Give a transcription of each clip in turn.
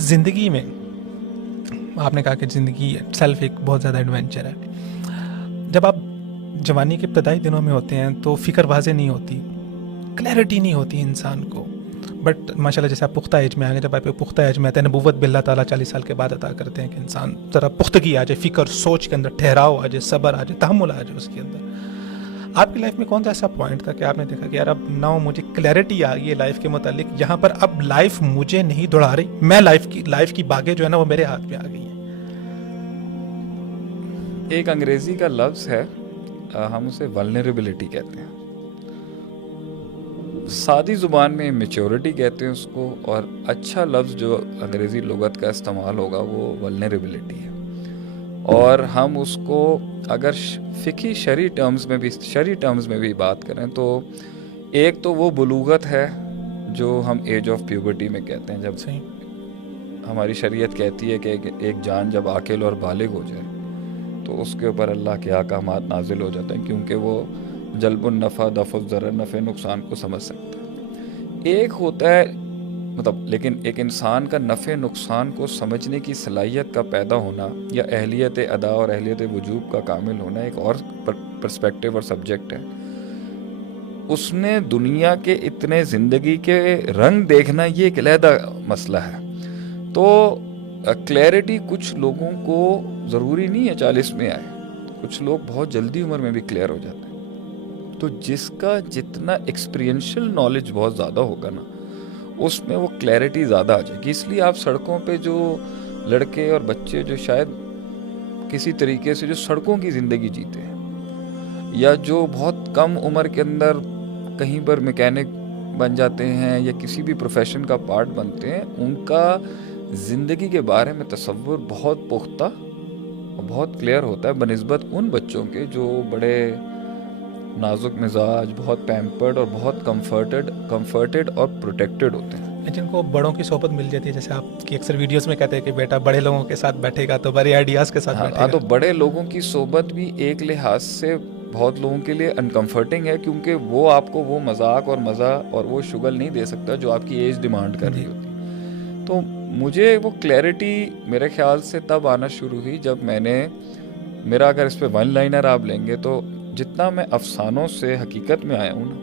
زندگی میں آپ نے کہا کہ زندگی سیلف ایک بہت زیادہ ایڈونچر ہے. جب آپ جوانی کے ابتدائی دنوں میں ہوتے ہیں تو فکر واضح نہیں ہوتی, کلیئرٹی نہیں ہوتی انسان کو. بٹ ماشاء اللہ جیسے آپ پختہ ایج میں آ گئے, جب آپ پختہ ایج میں آتے ہیں, نبوت بھی اللہ تعالیٰ 40 سال کے بعد عطا کرتے ہیں کہ انسان ذرا پختگی آ جائے, فکر سوچ کے اندر ٹھہراؤ آ جائے, صبر آ جائے, تحمل آ جائے اس کے اندر. آپ کی لائف میں کون سا ایسا پوائنٹ تھا کہ آپ نے دیکھا کہ یار اب ناؤ مجھے کلیئرٹی آ گئی ہے لائف کے متعلق, یہاں پر اب لائف مجھے نہیں دوڑا رہی, میں لائف کی باغیں جو ہے نا وہ میرے ہاتھ میں آ گئی ہیں. ایک انگریزی کا لفظ ہے, ہم اسے ولنریبلٹی کہتے ہیں, سادی زبان میں میچورٹی کہتے ہیں اس کو, اور اچھا لفظ جو انگریزی لغت کا استعمال ہوگا وہ ولنریبلٹی ہے. اور ہم اس کو اگر فقہی شرعی ٹرمز میں بھی بات کریں تو ایک تو وہ بلوغت ہے جو ہم ایج آف پیوبرٹی میں کہتے ہیں, جب ہماری شریعت کہتی ہے کہ ایک جان جب عاقل اور بالغ ہو جائے تو اس کے اوپر اللہ کے احکامات نازل ہو جاتے ہیں, کیونکہ وہ جلب النفع دفع الضرر, نفع نقصان کو سمجھ سکتا ہے. ایک ہوتا ہے لیکن ایک انسان کا نفع نقصان کو سمجھنے کی صلاحیت کا پیدا ہونا یا اہلیت ادا اور اہلیت وجوب کا کامل ہونا ایک اور پرسپیکٹیو اور سبجیکٹ ہے. اس نے دنیا کے اتنے زندگی کے رنگ دیکھنا یہ ایک علیحدہ مسئلہ ہے. تو کلیئرٹی کچھ لوگوں کو ضروری نہیں ہے 40 میں آئے, کچھ لوگ بہت جلدی عمر میں بھی کلیئر ہو جاتے ہیں. تو جس کا جتنا ایکسپیرینشل نالج بہت زیادہ ہوگا نا اس میں وہ کلیئرٹی زیادہ آ جائے گی. اس لیے آپ سڑکوں پہ جو لڑکے اور بچے جو شاید کسی طریقے سے جو سڑکوں کی زندگی جیتے ہیں, یا جو بہت کم عمر کے اندر کہیں پر میکینک بن جاتے ہیں یا کسی بھی پروفیشن کا پارٹ بنتے ہیں, ان کا زندگی کے بارے میں تصور بہت پختہ اور بہت کلیئر ہوتا ہے بنسبت ان بچوں کے جو بڑے نازک مزاج, بہت پیمپرڈ اور بہت کمفرٹڈ اور پروٹیکٹڈ ہوتے ہیں, جن کو بڑوں کی صحبت مل جاتی ہے. جیسے آپ کی اکثر ویڈیوز میں کہتے ہیں کہ بیٹا بڑے لوگوں کے ساتھ بیٹھے گا تو بڑے آئیڈیاز کے ساتھ بیٹھے گا. تو بڑے لوگوں کی صحبت بھی ایک لحاظ سے بہت لوگوں کے لیے انکمفرٹنگ ہے, کیونکہ وہ آپ کو وہ مذاق اور مزہ اور وہ شغل نہیں دے سکتا جو آپ کی ایج ڈیمانڈ کر رہی ہوتی. تو مجھے وہ کلیئرٹی میرے خیال سے تب آنا شروع ہوئی جب میرا اگر اس پہ ون لائنر آپ لیں گے تو جتنا میں افسانوں سے حقیقت میں آیا ہوں نا,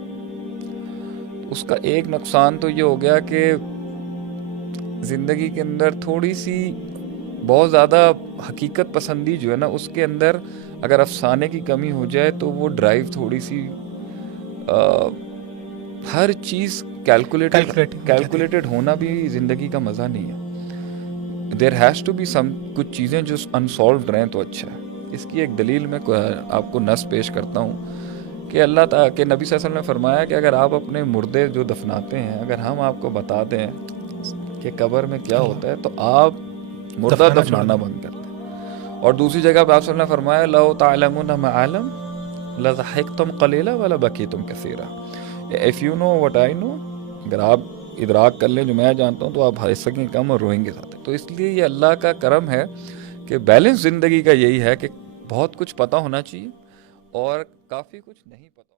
اس کا ایک نقصان تو یہ ہو گیا کہ زندگی کے اندر تھوڑی سی بہت زیادہ حقیقت پسندی جو ہے نا, اس کے اندر اگر افسانے کی کمی ہو جائے تو وہ ڈرائیو تھوڑی سی ہر چیز کیلکولیٹڈ ہونا بھی زندگی کا مزہ نہیں ہے. دیر ہیز ٹو بی کچھ چیزیں جو انسالوڈ رہیں تو اچھا ہے. اس کی ایک دلیل میں آپ کو نص پیش کرتا ہوں کہ اللہ تعالیٰ کے نبی صلی اللہ علیہ وسلم نے فرمایا کہ اگر آپ اپنے مردے جو دفناتے ہیں, اگر ہم آپ کو بتا دیں کہ قبر میں کیا ہوتا ہے تو آپ مردہ دفنانا بند کر دیں. اور دوسری جگہ پہ آپ صلی اللہ علیہ وسلم نے فرمایا لو تعلمون ما اعلم لضحکتم قلیلا ولبکیتم کثیرا. If you know what I know, اگر آپ ادراک کر لیں جو میں جانتا ہوں تو آپ ہنس سکیں کم اور روئیں گے زیادہ. تو اس لیے یہ اللہ کا کرم ہے کہ بیلنس زندگی کا یہی ہے کہ بہت کچھ پتہ ہونا چاہیے اور کافی کچھ نہیں پتہ.